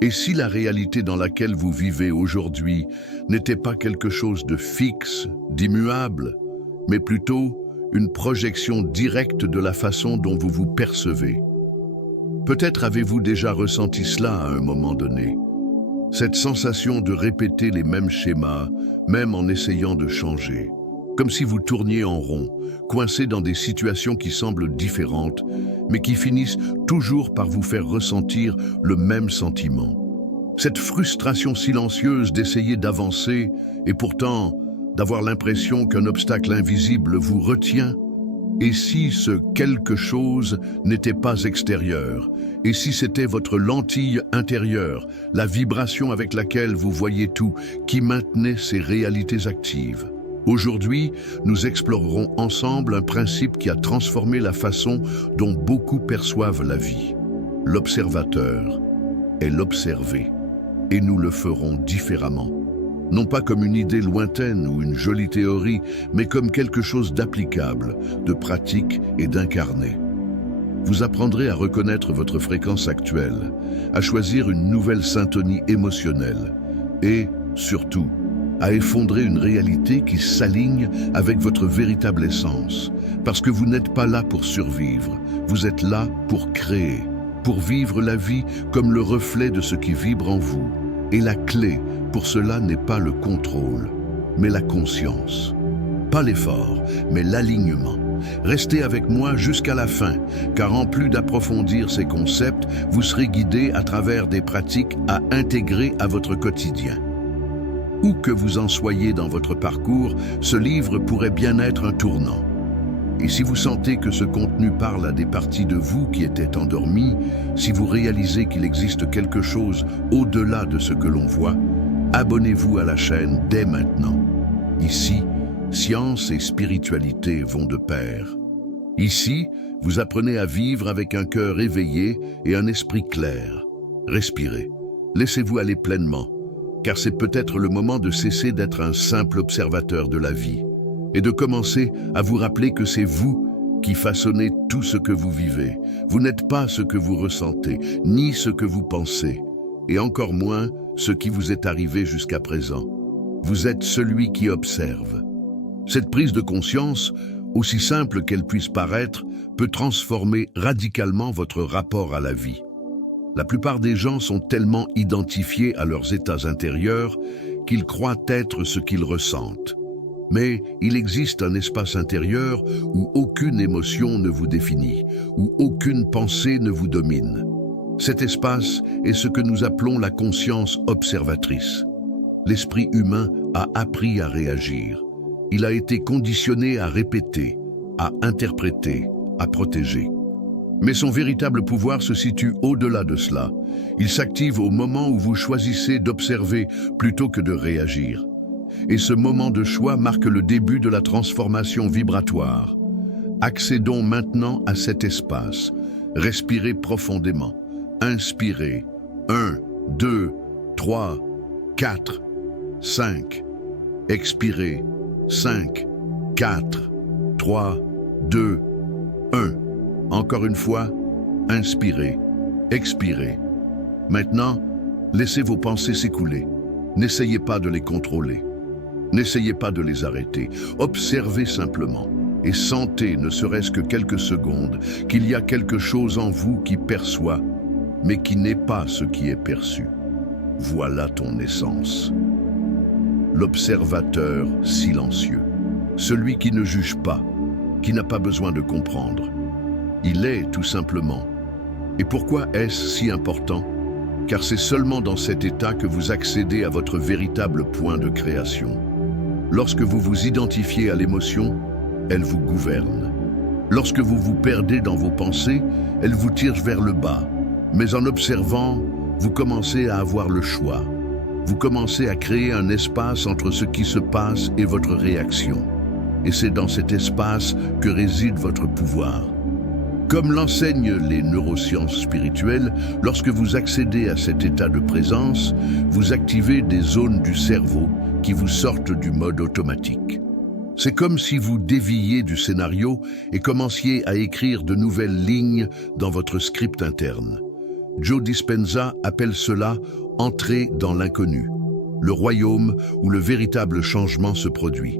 Et si la réalité dans laquelle vous vivez aujourd'hui n'était pas quelque chose de fixe, d'immuable, mais plutôt une projection directe de la façon dont vous vous percevez? Peut-être avez-vous déjà ressenti cela à un moment donné. Cette sensation de répéter les mêmes schémas, même en essayant de changer. Comme si vous tourniez en rond, coincé dans des situations qui semblent différentes, mais qui finissent toujours par vous faire ressentir le même sentiment. Cette frustration silencieuse d'essayer d'avancer et pourtant d'avoir l'impression qu'un obstacle invisible vous retient. Et si ce quelque chose n'était pas extérieur? Et si c'était votre lentille intérieure, la vibration avec laquelle vous voyez tout, qui maintenait ces réalités actives? Aujourd'hui, nous explorerons ensemble un principe qui a transformé la façon dont beaucoup perçoivent la vie. L'observateur est l'observé, et nous le ferons différemment. Non pas comme une idée lointaine ou une jolie théorie, mais comme quelque chose d'applicable, de pratique et d'incarné. Vous apprendrez à reconnaître votre fréquence actuelle, à choisir une nouvelle syntonie émotionnelle et, surtout, à effondrer une réalité qui s'aligne avec votre véritable essence. Parce que vous n'êtes pas là pour survivre, vous êtes là pour créer, pour vivre la vie comme le reflet de ce qui vibre en vous. Et la clé pour cela n'est pas le contrôle, mais la conscience. Pas l'effort, mais l'alignement. Restez avec moi jusqu'à la fin, car en plus d'approfondir ces concepts, vous serez guidé à travers des pratiques à intégrer à votre quotidien. Où que vous en soyez dans votre parcours, ce livre pourrait bien être un tournant. Et si vous sentez que ce contenu parle à des parties de vous qui étaient endormies, si vous réalisez qu'il existe quelque chose au-delà de ce que l'on voit, abonnez-vous à la chaîne dès maintenant. Ici, science et spiritualité vont de pair. Ici, vous apprenez à vivre avec un cœur éveillé et un esprit clair. Respirez, laissez-vous aller pleinement, car c'est peut-être le moment de cesser d'être un simple observateur de la vie et de commencer à vous rappeler que c'est vous qui façonnez tout ce que vous vivez. Vous n'êtes pas ce que vous ressentez, ni ce que vous pensez, et encore moins ce qui vous est arrivé jusqu'à présent. Vous êtes celui qui observe. Cette prise de conscience, aussi simple qu'elle puisse paraître, peut transformer radicalement votre rapport à la vie. La plupart des gens sont tellement identifiés à leurs états intérieurs qu'ils croient être ce qu'ils ressentent. Mais il existe un espace intérieur où aucune émotion ne vous définit, où aucune pensée ne vous domine. Cet espace est ce que nous appelons la conscience observatrice. L'esprit humain a appris à réagir. Il a été conditionné à répéter, à interpréter, à protéger. Mais son véritable pouvoir se situe au-delà de cela. Il s'active au moment où vous choisissez d'observer plutôt que de réagir. Et ce moment de choix marque le début de la transformation vibratoire. Accédons maintenant à cet espace. Respirez profondément. Inspirez. 1, 2, 3, 4, 5. Expirez. 5, 4, 3, 2, 1. Encore une fois, inspirez. Expirez. Maintenant, laissez vos pensées s'écouler. N'essayez pas de les contrôler. N'essayez pas de les arrêter. Observez simplement et sentez, ne serait-ce que quelques secondes, qu'il y a quelque chose en vous qui perçoit, mais qui n'est pas ce qui est perçu. Voilà ton essence. L'observateur silencieux. Celui qui ne juge pas, qui n'a pas besoin de comprendre. Il est tout simplement. Et pourquoi est-ce si important? Car c'est seulement dans cet état que vous accédez à votre véritable point de création. Lorsque vous vous identifiez à l'émotion, elle vous gouverne. Lorsque vous vous perdez dans vos pensées, elle vous tire vers le bas. Mais en observant, vous commencez à avoir le choix. Vous commencez à créer un espace entre ce qui se passe et votre réaction. Et c'est dans cet espace que réside votre pouvoir. Comme l'enseignent les neurosciences spirituelles, lorsque vous accédez à cet état de présence, vous activez des zones du cerveau qui vous sortent du mode automatique. C'est comme si vous déviiez du scénario et commenciez à écrire de nouvelles lignes dans votre script interne. Joe Dispenza appelle cela « entrer dans l'inconnu », le royaume où le véritable changement se produit.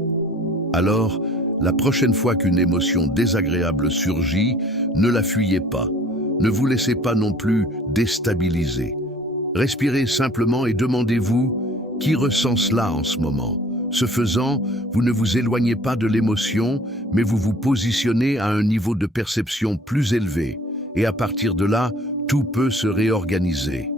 Alors, la prochaine fois qu'une émotion désagréable surgit, ne la fuyez pas. Ne vous laissez pas non plus déstabiliser. Respirez simplement et demandez-vous qui ressent cela en ce moment. Ce faisant, vous ne vous éloignez pas de l'émotion, mais vous vous positionnez à un niveau de perception plus élevé. Et à partir de là, tout peut se réorganiser.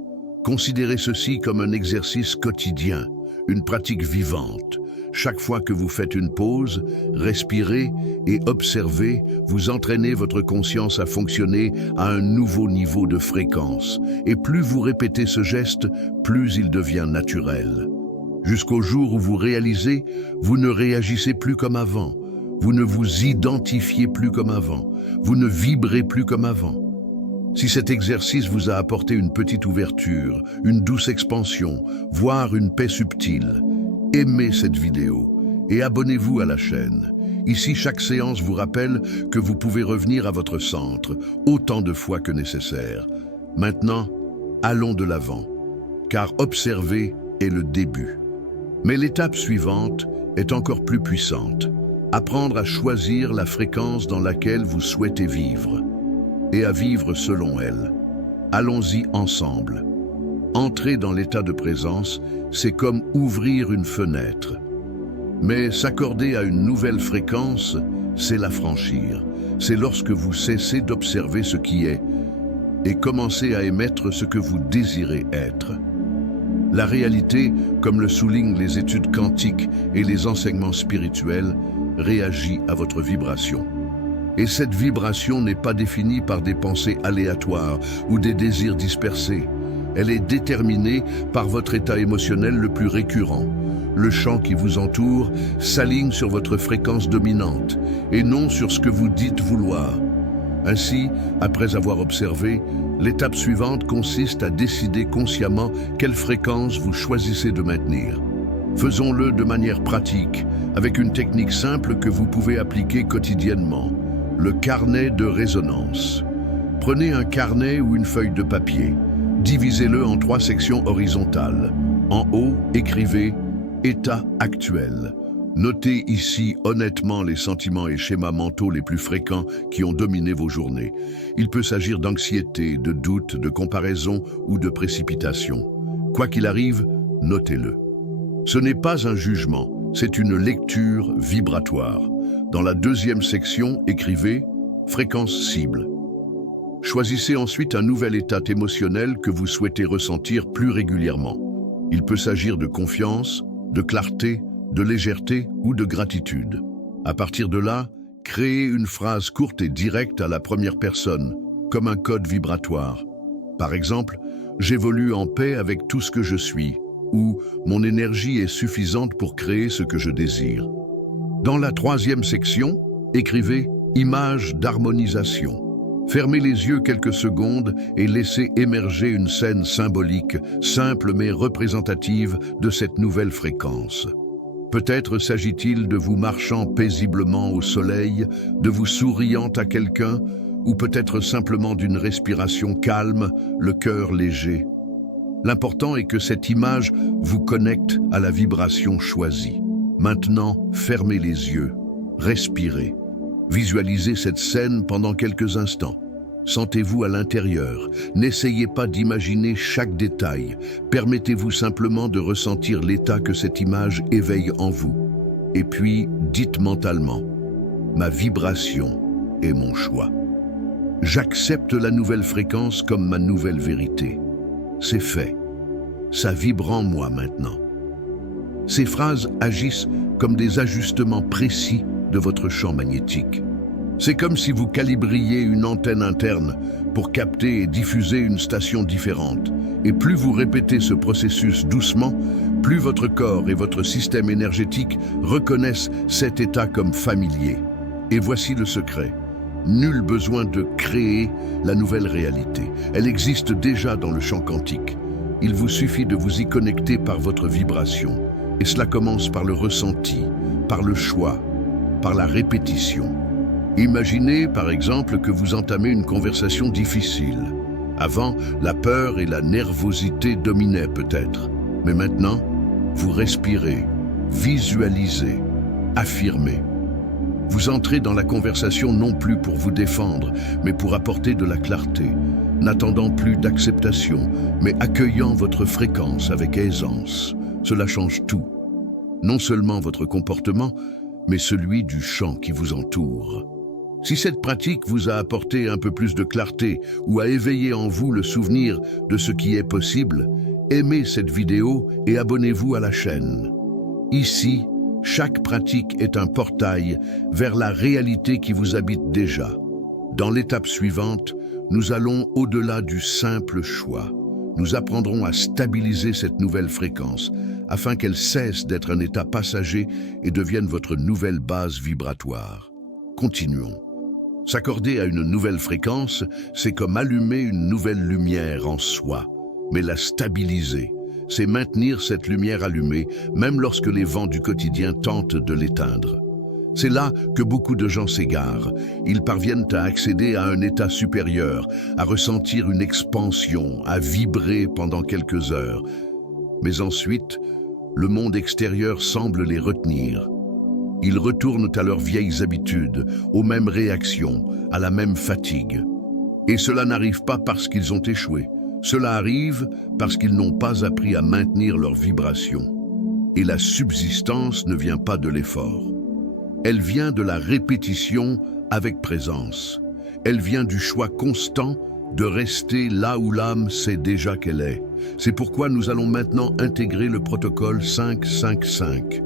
Considérez ceci comme un exercice quotidien, une pratique vivante. Chaque fois que vous faites une pause, respirez et observez, vous entraînez votre conscience à fonctionner à un nouveau niveau de fréquence. Et plus vous répétez ce geste, plus il devient naturel. Jusqu'au jour où vous réalisez, vous ne réagissez plus comme avant. Vous ne vous identifiez plus comme avant. Vous ne vibrez plus comme avant. Si cet exercice vous a apporté une petite ouverture, une douce expansion, voire une paix subtile, aimez cette vidéo et abonnez-vous à la chaîne. Ici, chaque séance vous rappelle que vous pouvez revenir à votre centre autant de fois que nécessaire. Maintenant, allons de l'avant, car observer est le début. Mais l'étape suivante est encore plus puissante. Apprendre à choisir la fréquence dans laquelle vous souhaitez vivre et à vivre selon elle. Allons-y ensemble. Entrer dans l'état de présence, c'est comme ouvrir une fenêtre. Mais s'accorder à une nouvelle fréquence, c'est la franchir. C'est lorsque vous cessez d'observer ce qui est et commencez à émettre ce que vous désirez être. La réalité, comme le soulignent les études quantiques et les enseignements spirituels, réagit à votre vibration. Et cette vibration n'est pas définie par des pensées aléatoires ou des désirs dispersés. Elle est déterminée par votre état émotionnel le plus récurrent. Le champ qui vous entoure s'aligne sur votre fréquence dominante et non sur ce que vous dites vouloir. Ainsi, après avoir observé, l'étape suivante consiste à décider consciemment quelle fréquence vous choisissez de maintenir. Faisons-le de manière pratique, avec une technique simple que vous pouvez appliquer quotidiennement. Le carnet de résonance. Prenez un carnet ou une feuille de papier. Divisez-le en 3 sections horizontales. En haut, écrivez « État actuel ». Notez ici honnêtement les sentiments et schémas mentaux les plus fréquents qui ont dominé vos journées. Il peut s'agir d'anxiété, de doute, de comparaison ou de précipitation. Quoi qu'il arrive, notez-le. Ce n'est pas un jugement, c'est une lecture vibratoire. Dans la 2e section, écrivez « Fréquence cible ». Choisissez ensuite un nouvel état émotionnel que vous souhaitez ressentir plus régulièrement. Il peut s'agir de confiance, de clarté, de légèreté ou de gratitude. À partir de là, créez une phrase courte et directe à la première personne, comme un code vibratoire. Par exemple, « J'évolue en paix avec tout ce que je suis » ou « Mon énergie est suffisante pour créer ce que je désire ». Dans la 3e section, écrivez « Image d'harmonisation ». Fermez les yeux quelques secondes et laissez émerger une scène symbolique, simple mais représentative de cette nouvelle fréquence. Peut-être s'agit-il de vous marchant paisiblement au soleil, de vous souriant à quelqu'un, ou peut-être simplement d'une respiration calme, le cœur léger. L'important est que cette image vous connecte à la vibration choisie. Maintenant, fermez les yeux, respirez. Visualisez cette scène pendant quelques instants. Sentez-vous à l'intérieur. N'essayez pas d'imaginer chaque détail. Permettez-vous simplement de ressentir l'état que cette image éveille en vous. Et puis, dites mentalement « Ma vibration est mon choix. J'accepte la nouvelle fréquence comme ma nouvelle vérité. C'est fait. Ça vibre en moi maintenant. » Ces phrases agissent comme des ajustements précis de votre champ magnétique. C'est comme si vous calibriez une antenne interne pour capter et diffuser une station différente. Et plus vous répétez ce processus doucement, plus votre corps et votre système énergétique reconnaissent cet état comme familier. Et voici le secret. Nul besoin de créer la nouvelle réalité. Elle existe déjà dans le champ quantique. Il vous suffit de vous y connecter par votre vibration. Et cela commence par le ressenti, par le choix, par la répétition. Imaginez, par exemple, que vous entamez une conversation difficile. Avant, la peur et la nervosité dominaient peut-être. Mais maintenant, vous respirez, visualisez, affirmez. Vous entrez dans la conversation non plus pour vous défendre, mais pour apporter de la clarté, n'attendant plus d'acceptation, mais accueillant votre fréquence avec aisance. Cela change tout. Non seulement votre comportement, mais celui du champ qui vous entoure. Si cette pratique vous a apporté un peu plus de clarté ou a éveillé en vous le souvenir de ce qui est possible, aimez cette vidéo et abonnez-vous à la chaîne. Ici, chaque pratique est un portail vers la réalité qui vous habite déjà. Dans l'étape suivante, nous allons au-delà du simple choix. Nous apprendrons à stabiliser cette nouvelle fréquence afin qu'elle cesse d'être un état passager et devienne votre nouvelle base vibratoire. Continuons. S'accorder à une nouvelle fréquence, c'est comme allumer une nouvelle lumière en soi, mais la stabiliser, c'est maintenir cette lumière allumée, même lorsque les vents du quotidien tentent de l'éteindre. C'est là que beaucoup de gens s'égarent. Ils parviennent à accéder à un état supérieur, à ressentir une expansion, à vibrer pendant quelques heures. Mais ensuite, le monde extérieur semble les retenir. Ils retournent à leurs vieilles habitudes, aux mêmes réactions, à la même fatigue. Et cela n'arrive pas parce qu'ils ont échoué. Cela arrive parce qu'ils n'ont pas appris à maintenir leur vibration. Et la subsistance ne vient pas de l'effort. Elle vient de la répétition avec présence. Elle vient du choix constant de rester là où l'âme sait déjà qu'elle est. C'est pourquoi nous allons maintenant intégrer le protocole 5-5-5.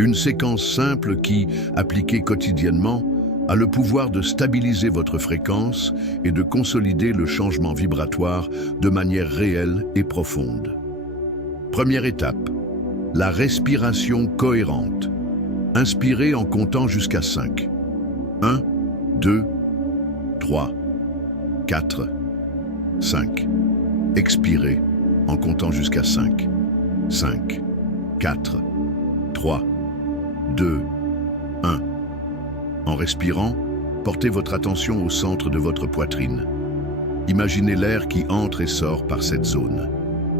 Une séquence simple qui, appliquée quotidiennement, a le pouvoir de stabiliser votre fréquence et de consolider le changement vibratoire de manière réelle et profonde. Première étape, la respiration cohérente. Inspirez en comptant jusqu'à 5. 1, 2, 3, 4, 5. Expirez en comptant jusqu'à 5. 5, 4, 3, 2, 1. En respirant, portez votre attention au centre de votre poitrine. Imaginez l'air qui entre et sort par cette zone.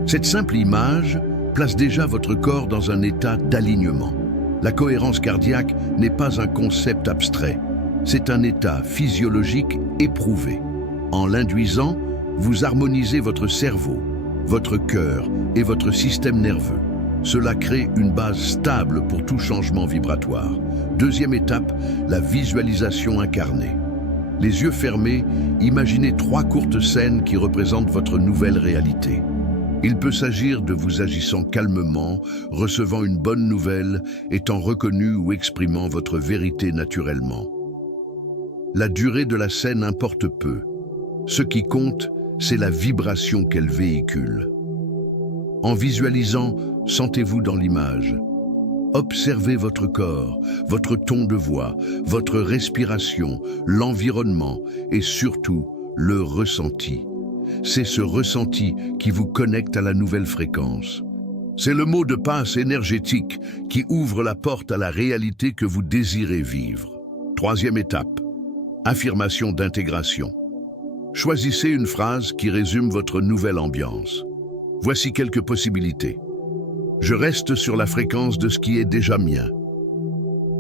Cette simple image place déjà votre corps dans un état d'alignement. La cohérence cardiaque n'est pas un concept abstrait, c'est un état physiologique éprouvé. En l'induisant, vous harmonisez votre cerveau, votre cœur et votre système nerveux. Cela crée une base stable pour tout changement vibratoire. Deuxième étape, la visualisation incarnée. Les yeux fermés, imaginez 3 courtes scènes qui représentent votre nouvelle réalité. Il peut s'agir de vous agissant calmement, recevant une bonne nouvelle, étant reconnu ou exprimant votre vérité naturellement. La durée de la scène importe peu. Ce qui compte, c'est la vibration qu'elle véhicule. En visualisant, sentez-vous dans l'image. Observez votre corps, votre ton de voix, votre respiration, l'environnement et surtout le ressenti. C'est ce ressenti qui vous connecte à la nouvelle fréquence. C'est le mot de passe énergétique qui ouvre la porte à la réalité que vous désirez vivre. Troisième étape, affirmation d'intégration. Choisissez une phrase qui résume votre nouvelle ambiance. Voici quelques possibilités. Je reste sur la fréquence de ce qui est déjà mien.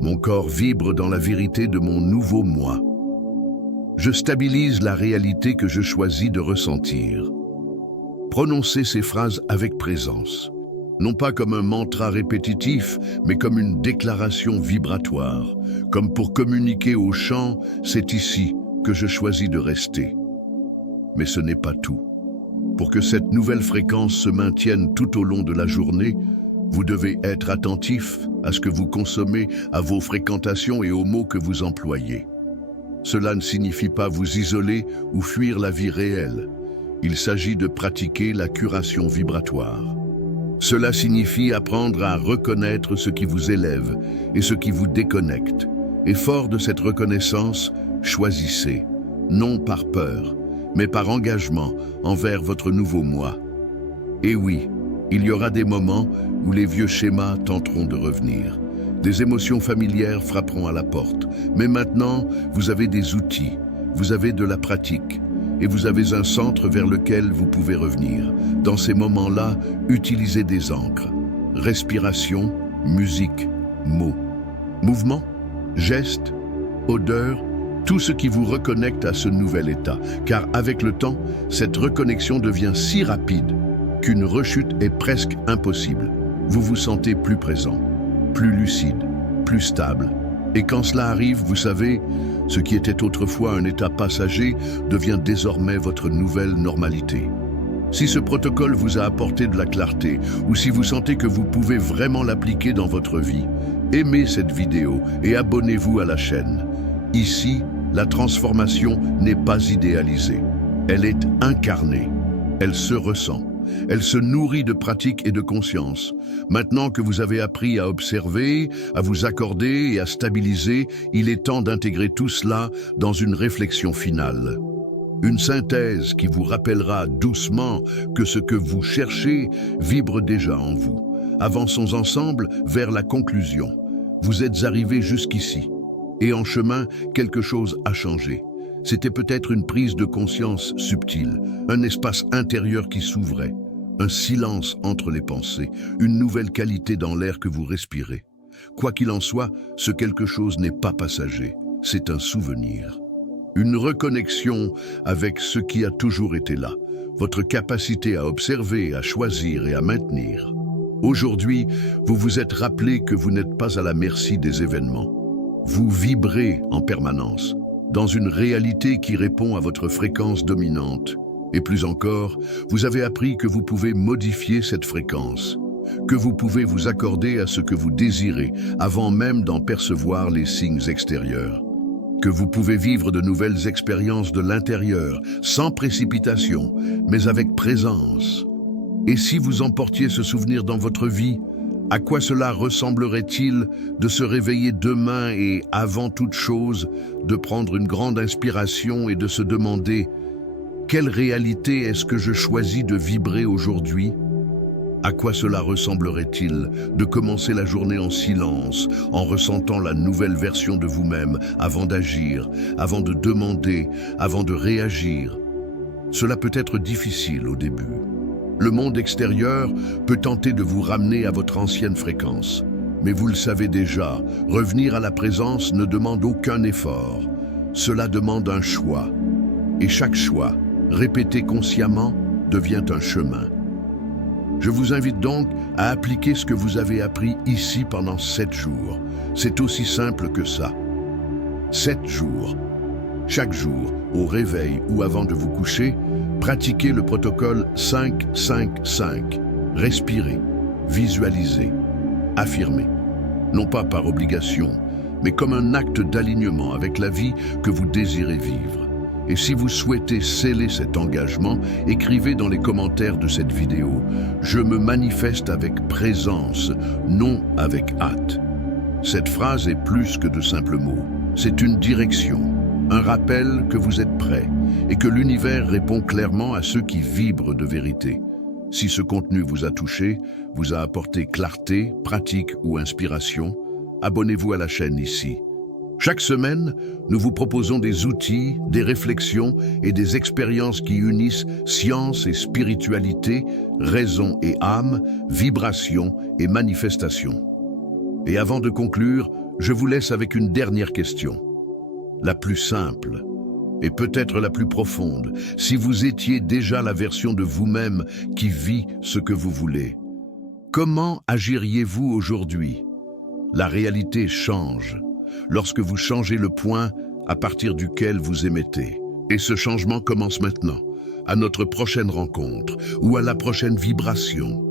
Mon corps vibre dans la vérité de mon nouveau moi. Je stabilise la réalité que je choisis de ressentir. Prononcez ces phrases avec présence, non pas comme un mantra répétitif, mais comme une déclaration vibratoire, comme pour communiquer au champ, c'est ici que je choisis de rester. Mais ce n'est pas tout. Pour que cette nouvelle fréquence se maintienne tout au long de la journée, vous devez être attentif à ce que vous consommez, à vos fréquentations et aux mots que vous employez. Cela ne signifie pas vous isoler ou fuir la vie réelle. Il s'agit de pratiquer la curation vibratoire. Cela signifie apprendre à reconnaître ce qui vous élève et ce qui vous déconnecte. Et fort de cette reconnaissance, choisissez, non par peur, mais par engagement envers votre nouveau moi. Et oui, il y aura des moments où les vieux schémas tenteront de revenir. Des émotions familières frapperont à la porte. Mais maintenant, vous avez des outils, vous avez de la pratique. et vous avez un centre vers lequel vous pouvez revenir. Dans ces moments-là, utilisez des ancres. Respiration, musique, mots. Mouvement, gestes, odeurs, tout ce qui vous reconnecte à ce nouvel état. Car avec le temps, cette reconnexion devient si rapide qu'une rechute est presque impossible. Vous vous sentez plus présent, plus lucide, plus stable. Et quand cela arrive, vous savez, ce qui était autrefois un état passager devient désormais votre nouvelle normalité. Si ce protocole vous a apporté de la clarté, ou si vous sentez que vous pouvez vraiment l'appliquer dans votre vie, aimez cette vidéo et abonnez-vous à la chaîne. Ici, la transformation n'est pas idéalisée. Elle est incarnée. Elle se ressent. Elle se nourrit de pratique et de conscience. Maintenant que vous avez appris à observer, à vous accorder et à stabiliser, il est temps d'intégrer tout cela dans une réflexion finale. Une synthèse qui vous rappellera doucement que ce que vous cherchez vibre déjà en vous. Avançons ensemble vers la conclusion. Vous êtes arrivé jusqu'ici. Et en chemin, quelque chose a changé. C'était peut-être une prise de conscience subtile, un espace intérieur qui s'ouvrait, un silence entre les pensées, une nouvelle qualité dans l'air que vous respirez. Quoi qu'il en soit, ce quelque chose n'est pas passager, c'est un souvenir. Une reconnexion avec ce qui a toujours été là, votre capacité à observer, à choisir et à maintenir. Aujourd'hui, vous vous êtes rappelé que vous n'êtes pas à la merci des événements. Vous vibrez en permanence, dans une réalité qui répond à votre fréquence dominante. Et plus encore, vous avez appris que vous pouvez modifier cette fréquence, que vous pouvez vous accorder à ce que vous désirez avant même d'en percevoir les signes extérieurs, que vous pouvez vivre de nouvelles expériences de l'intérieur, sans précipitation, mais avec présence. Et si vous emportiez ce souvenir dans votre vie, à quoi cela ressemblerait-il de se réveiller demain et, avant toute chose, de prendre une grande inspiration et de se demander « Quelle réalité est-ce que je choisis de vibrer aujourd'hui ?» À quoi cela ressemblerait-il de commencer la journée en silence, en ressentant la nouvelle version de vous-même avant d'agir, avant de demander, avant de réagir? Cela peut être difficile au début. Le monde extérieur peut tenter de vous ramener à votre ancienne fréquence. Mais vous le savez déjà, revenir à la présence ne demande aucun effort. Cela demande un choix. Et chaque choix, répété consciemment, devient un chemin. Je vous invite donc à appliquer ce que vous avez appris ici pendant 7 jours. C'est aussi simple que ça. 7 jours. Chaque jour, au réveil ou avant de vous coucher, pratiquez le protocole 5-5-5. Respirez, visualisez, affirmez. Non pas par obligation, mais comme un acte d'alignement avec la vie que vous désirez vivre. Et si vous souhaitez sceller cet engagement, écrivez dans les commentaires de cette vidéo « Je me manifeste avec présence, non avec hâte ». Cette phrase est plus que de simples mots. C'est une direction, un rappel que vous êtes prêt et que l'univers répond clairement à ceux qui vibrent de vérité. Si ce contenu vous a touché, vous a apporté clarté, pratique ou inspiration, abonnez-vous à la chaîne ici. Chaque semaine, nous vous proposons des outils, des réflexions et des expériences qui unissent science et spiritualité, raison et âme, vibration et manifestation. Et avant de conclure, je vous laisse avec une dernière question. La plus simple et peut-être la plus profonde, si vous étiez déjà la version de vous-même qui vit ce que vous voulez, comment agiriez-vous aujourd'hui? La réalité change lorsque vous changez le point à partir duquel vous émettez. Et ce changement commence maintenant, à notre prochaine rencontre ou à la prochaine vibration.